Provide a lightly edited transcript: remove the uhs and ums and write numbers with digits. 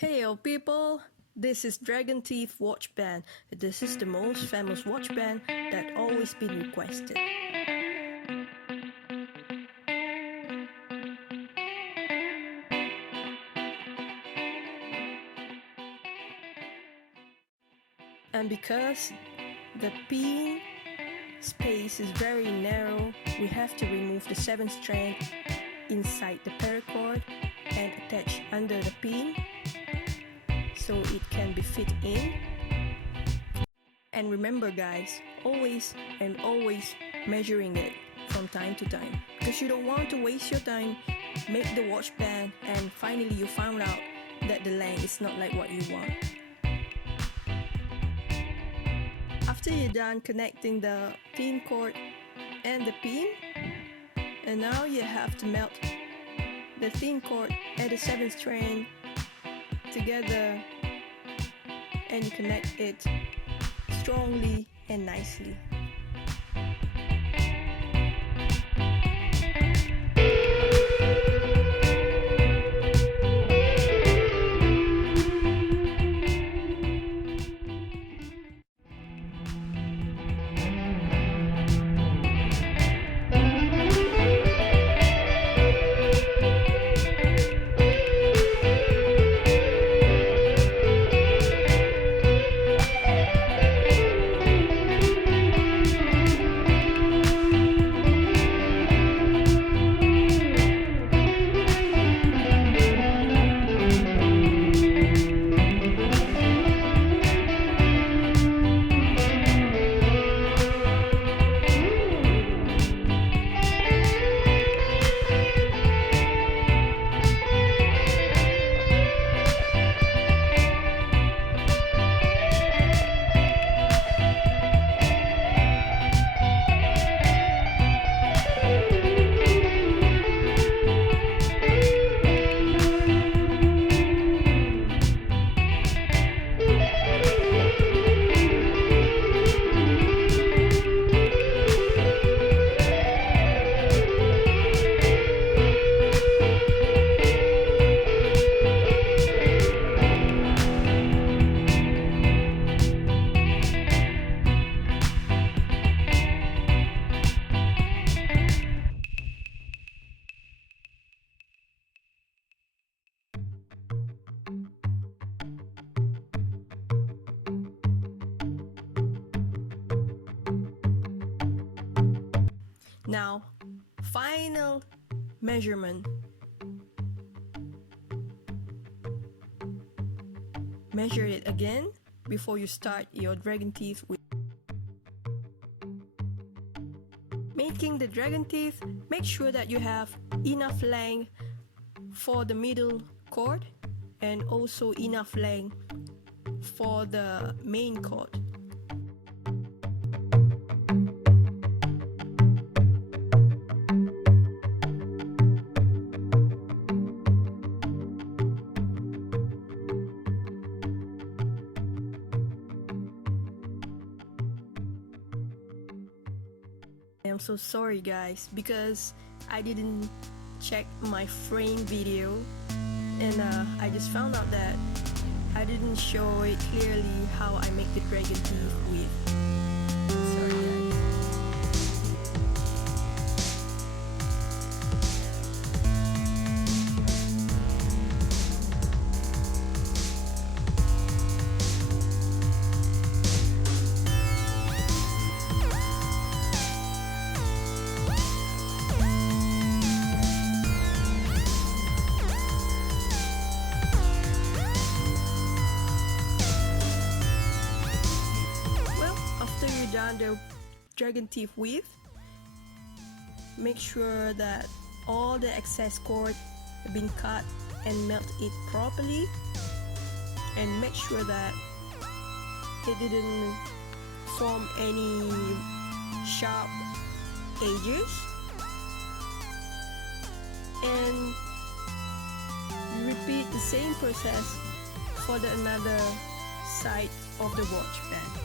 Hey yo people, this is Dragon Teeth watchband. This is the most famous watchband that always been requested. And because the pin space is very narrow, we have to remove the 7th strand inside the paracord and attach under the pin so it can be fit in. And remember guys, always measuring it from time to time, because you don't want to waste your time, make the watchband and finally you found out that the length is not like what you want. After you're done connecting the pin cord and the pin, and now you have to melt the thin cord and the 7th strand together and you connect it strongly and nicely. Now, final measurement. Measure it again before you start your dragon teeth. Making the dragon teeth, make sure that you have enough length for the middle cord and also enough length for the main cord. I'm so sorry guys, because I didn't check my frame video and I just found out that I didn't show it clearly how I make the dragon teeth with. Sorry guys. Done the dragon teeth width, make sure that all the excess cord have been cut and melt it properly, and make sure that it didn't form any sharp edges, and repeat the same process for the another side of the watchband.